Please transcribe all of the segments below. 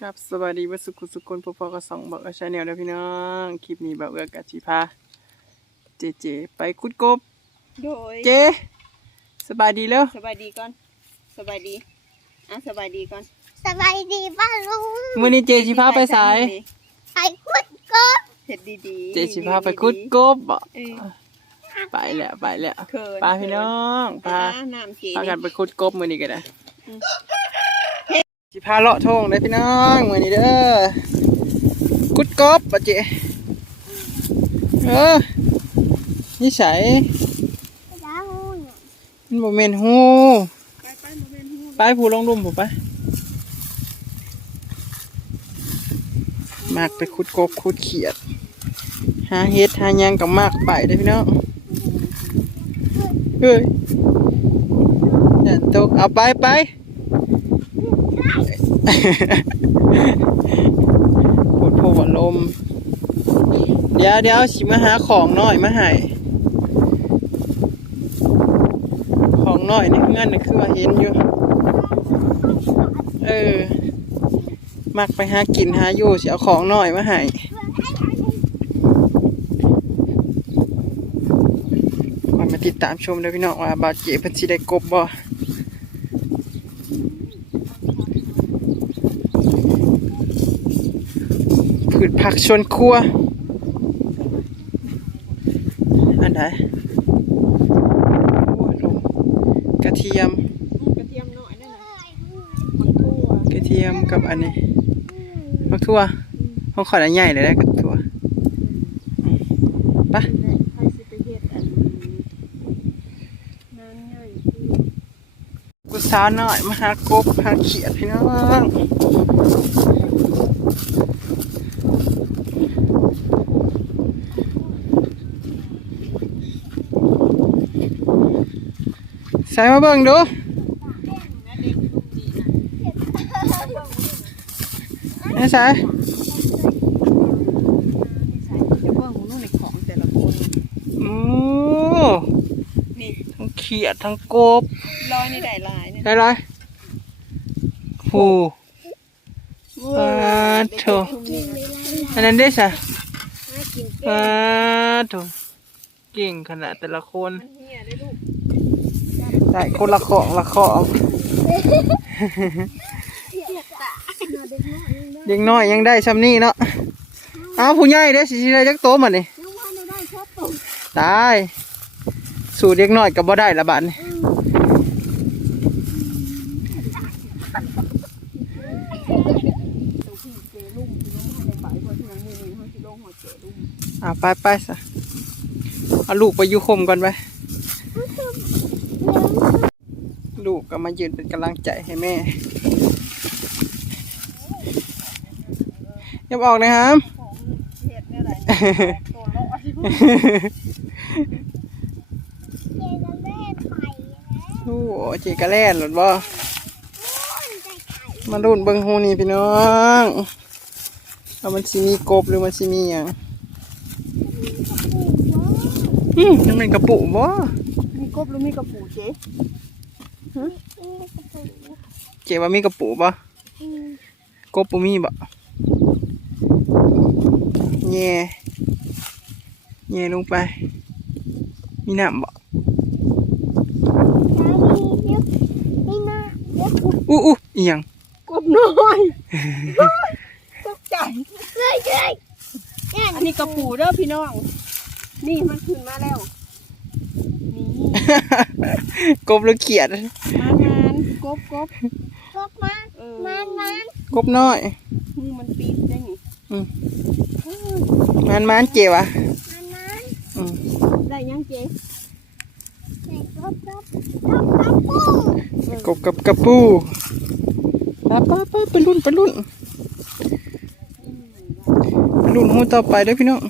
ครับสวัสดีวัสุขุสุคนพวกพ่อก็สองบอกอาชาแนลแล้วพี่น้อง คลิปนี้บอกเอือกะจิพาเจเจ ไปคุดกบ โดยเจ สบายดีแล้วสบายดีก่อน สบายดี อะสบายดีก่อน สบายดีป้าลุงมื้อนี้เจสิพาไปสาย ไปขุดกบเห็ดดีๆ เจสิพาไปคุดกบบ่เออไปแล้วไปแล้วเขินพาพี่น้องพาอะน้ำเก๋พากันนี่ไปคุดกบมื้อนี้ก็ได้ สิพาเลาะทงได้พี่น้องมือนี้เด้อคุดกบบ่เจเออนิสัยมันบ่แม่นฮู้ไปไปโมเมนต์ฮู้ไปผู้ลงดุมผูไปมากไปขุดกบขุดเขียด หาเฮ็ดหายังกับมากไปเด้พี่น้องเฮ้ยอย่าตกเอาไปไป ปวดหัวลม เดี๋ยวเดี๋ยวสิมาหาของหน่อยมาให้ของหน่อยในเงื่อนน่คือว่าเห็นอยู่ เออ มักไปหากินหาอยู่สิเอาของหน่อยมาให้มาติดตามชมเด้พี่น้องว่าบาดเจ็บพิ่นสิได้กบบ่ ผักชวนครัว อันไหนกระเทียม กระเทียมหน่อยนั่นน่ะกระเทียมกับอันนี้มักทั่วห้องขอดอันใหญ่เลยนะกับทั่วปะใครสิไปเฮ็ดอันนั้นง่ายคือกูสาวหน่อยมาหากบหาเขียดพี่น้อง ใส่มาเบิ่งดูนี่ใส่จะเบิ่งนู่นในของแต่ละคนโอ้นี่ทั้งเขียดทั้งกบร้อยนี่ได้หลายเนี่ยได้ไรโอ้ปาดโถอันนั้นได้สะกินปาดโถเก่งขนาดแต่ละคน มันเหี้ยได้ลูก ได้คนละของละของเด็กน้อยยังได้ซ้ำนี่เนาะเอาผู้ใหญ่ได้สิได้จักโตมันนี่ยังว่าได้ชอบตกได้สู่เด็กน้อยก็บ่ได้ละบาดนี่อ่าไปไปซะเอาลูกไปอยู่คมก่อนไป ลูกก็มายืนเป็นกำลังใจให้แม่อยับออกนะครับเฮ็ดเนี่ยไรตัวเลาะเจนแม่ไข่โอ้โหเจกระแล่นหลดบ่ต้นใจไข่มารุ่นเบิ่งหูนี่พี่น้องเอามันสิมีกบหรือมันสิมีหยังอืมมันเป็นกระปุกบ่มีกบหรือมีกระปูเจ๊ เจว่ามีกระปุกบ่กบบ่มีบ่แย่แย่ลงไป มีน้ำบ่นี่นะเดี๋ยวอู้อู้อีหยังกบน้อยตกใจเลยเลยเนี่ยอันนี้กระปูเด้อพี่น้อง นี่มันขึ้นมาแล้วนี่ กบหรือเขียดมางานกบกบกบมันเออมันมันกบน้อยมือมันปีนได้นี่อืมมันมันเจวะมันมันอืมได้ยังเจ๊ใส่กบกบกบกบปูกบกับกระปูไปไปไปไปรุ่นไปรุ่นไปรุ่นหูต่อไปเด้อพี่น้อง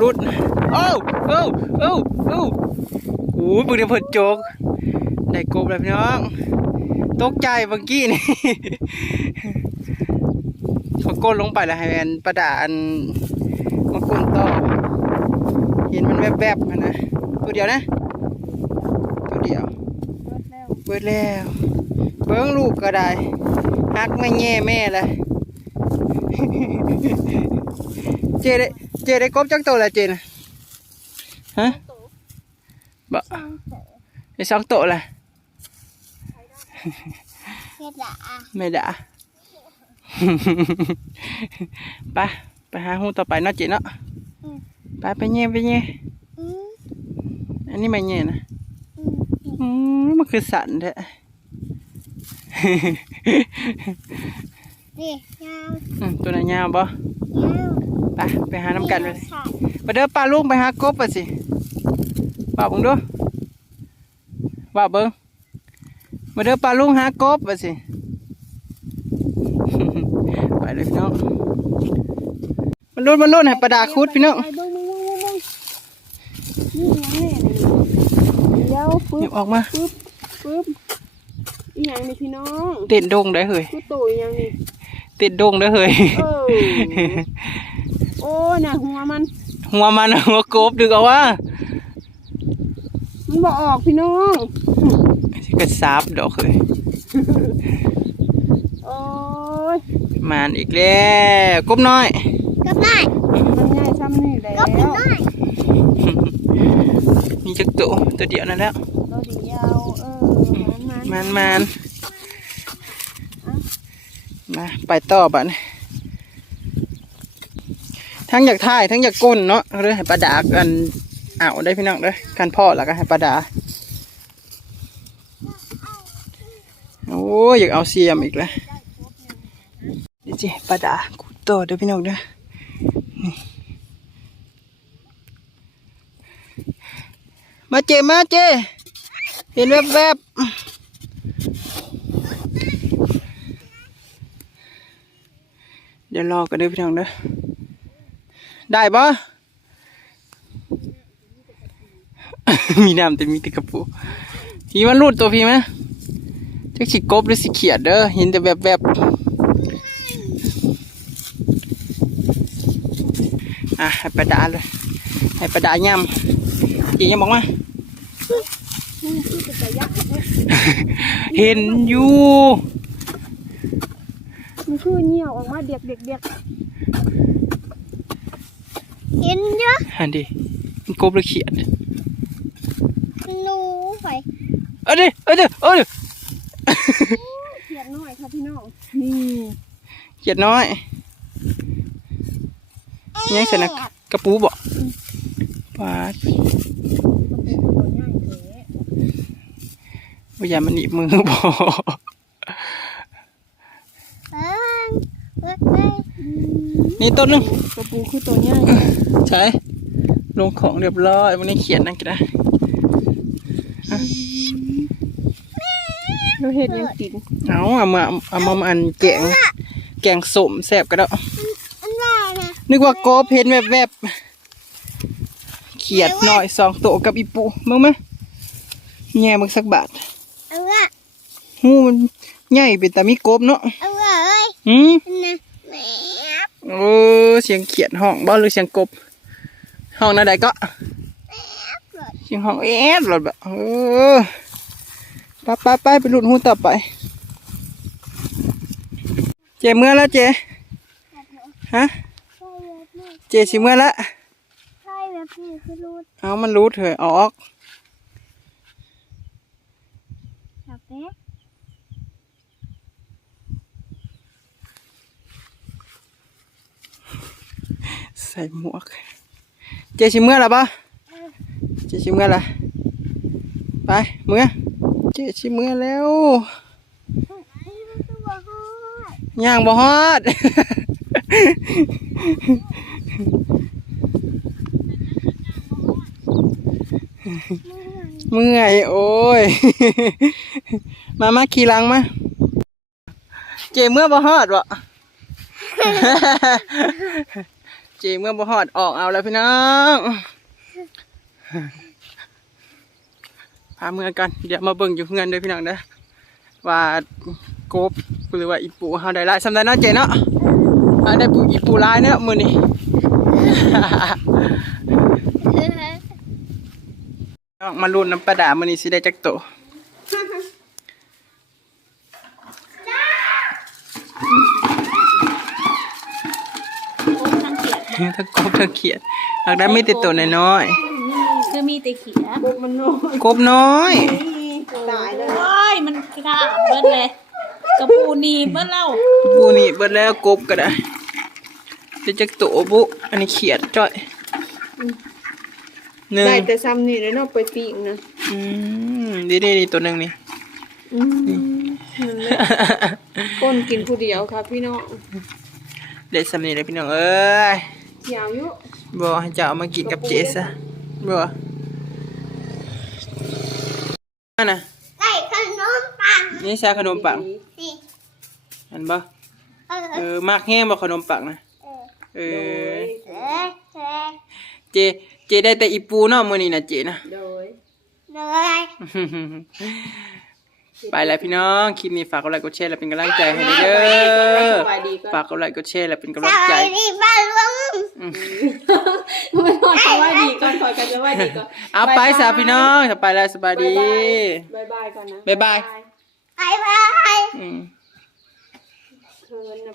รุ่นรุ่นโอ้โอ้โอ้โอ้โอ้ยบึงเดี๋ยวเหินโจกได้กบแล้วพี่น้อง ตกใจเมื่อกี้นี่เขาก้นลงไปแล้วให้แอนประดาอันมาก้นต่อเห็นมันแวบๆอะนะตัวเดียวนะตัวเดียวเบิดแล้วเบิดแล้วเปิงลูกก็ได้ฮักไม่แง่แม่เลยเจได้ เจได้กบจักตัวละเจนะฮะบ่สองเต๋อได้สองตัวละเฮ็ดละไม่ด่าไปไปหาหูต่อไปเนาะเจเนาะไปไปแง่ไปแง่อืมอันนี้ไม่แง่นะอืมอืมมันคือสันแท้นี่ยาวอืมตัวไหนยาวบ่ยาว ไปไปหาน้ำกันเลยใช่มาเด้อป้าลุงไปหากบไปสิว่าเบิ่งดูว่าเบิ่งมาเด้อป้าลุงหากบไปสิไปเลยพี่น้องมันลุ้นมันลุ้นให้ประดาคุดพี่น้องไปเบิ่งเบิ่งเบิ่งเบิ่งนี่ยังแน่เลยเดี๋ยวหปึ๊ยิบบออกมาปึ๊บปึ๊บอีหยังนี่พี่น้องเต้นโดงได้อเฮ้ยกูตู่อีหยังนี่เต้นโดงได้อเฮ้ยเออโอ้น่ะหัวมัน หัวมันหัวกบดึกเอาว่ามันบ่ออกพี่น้องสิกระซับดอกเฮ้ยโอ้ยมานอีกแล้วกบน้อยกับได้มันใหญ่ซ้ำนี่แล้วก็เป็นได้มีจักตัวตัวเดียวนั่นแหล้วเราดียาวเออมันมันมันมันมาไปต่อบัดนี้ ทั้งอยากถ่ายทั้งอยากก้นเนาะเรื่องให้ปลาดากันเอาได้พี่น้องเด้อกันพ่อแล้วก็ให้ปลาดาโอ้ยอยากเอาเสียมอีกแล้วนี่จิปลาดากูโตเด้อพี่น้องเด้อนี่มาเจมาเจเห็นแวบๆเดี๋ยวรอกันเด้อพี่น้องเด้อ ได้ปะมีน้ำแต่มีแติกระปูพี่มันรูดตัวพี่ไหมจักสิกบหรือสิเขียดเด้อเห็นแต่แวบๆอะให้ประดาเลย ให้ประดาย่ำยิงยังบอกมาเห็นอยู่มันคือเหี่ยวออกมาเดียกเดียกเดียก เห็นเยอะอันดิมันกบหรือเขียดหนูไปเอาดิเอาดิเอาดิเขียดน้อยค่ะพี่น้องนี่เขียดน้อยยังใส่นะกระปูบ่ปาดตัวใหญ่เถอะวิญญาณมันหนีบมือบ่เอิ้งเอิ้งเอิ้ง นี่ต้นหนึงกระปูคือตัวใหญ่ใช่ลงของเรียบร้อยวันนี้เขียนนั่นก็ได้เราเห็ดยังกินเอาเอามาเอามาอันแกงแกงสมแซ่บก็ได้อันว่านะนึกว่ากบเห็นแวบๆเขียดหน่อยสองโตวกับอีปูมึงไหมแง่มึงสักบาทอันว่าหูมันใหญ่เป็นตามีกบเนาะอันว่าเอ้ยหืมนะแหม เออเสียงเขียดห้องบ่หรือเสียงกบห้องนั่นใดก็เสียงห้องเอ๊ะหลดแบบเออไปไปไปไปหลุดหูต่อไป เจเมื่อแล้วเจฮะเจสิเมื่อละใช่แบบนี้คือรูดเอามันรูดเถอะอออกสับเป๊ะ ใส่หมวก เจสิเมื่อละปะเจสิเมื่อละไปเมื่อเจสิเมื่อแล้วย่างบ่ฮอดเมื่อย โอ้ย มามาขี่ลังมา เจเมื่อบ่ฮอดบ่ เจเมื่อบ่ฮอดออกเอาแล้วพี่น้องพาเมื่อกันเดี๋ยวมาเบิ่งอยู่เพื่อนด้อพี่น้องเด้อว่ากบหรือว่าอีปูเฮาได้หลายสำได้เนาะเจเนาะเฮาได้ปูอีปูหลายเนาะมื้อนี้มาลุ้นน้ำปลาดามื้อนี้สิได้จักโต ทั้งกบทั้งเขียดหากได้ไม่ติดตัวน้อยคือมีแต่เขียกบมันน้อยๆกบน้อย ตายเลยโอ้ยมันกล้าเบิดเลยกระปูหนีบเบิดเล่าปูนี่เบิดแล้วกบก็ได้เดี๋ยวจะโตบุอันนี้เขียดจ้อยหนึ่งได้แต่ซ้ำนี่แล้วเนาะไปปีกนะอืมนี่นี่นี่ตัวหนึ่งนี่ อืมนั่นแหละก้นกินผู้เดียวครับพี่น้อง เด็ดสำนีเลยพี่น้องเอ้ย ขียวอยู่บอกให้เจ้าเอามากินกับเจสอะบอกนั่นน่ะไก่ขนมปังนี่ชาขนมปังนี่อันบ่เออเออมากแห้งบ่ขนมปังนะเออเออเออเออเจเจได้แต่อีปูเนาะมื้อนี้นะเจนะโดยเลย ไปแล้วพี่น้อง คลิปนี้ฝากกดไลค์กดแชร์และเป็นกำลังใจให้ด้วยเด้อสบายดีก่อนฝากกดไลค์กดแชร์และเป็นสกำลังใจวัสดีบ้านลุงไม่พอสบายดีก่อนขอกันสบายดีก่อนเอาไปสาวพี่น้องสบายแล้วสบายดีบายบายก่อนนะบ๊ายบายบายบายอืมเคินนะ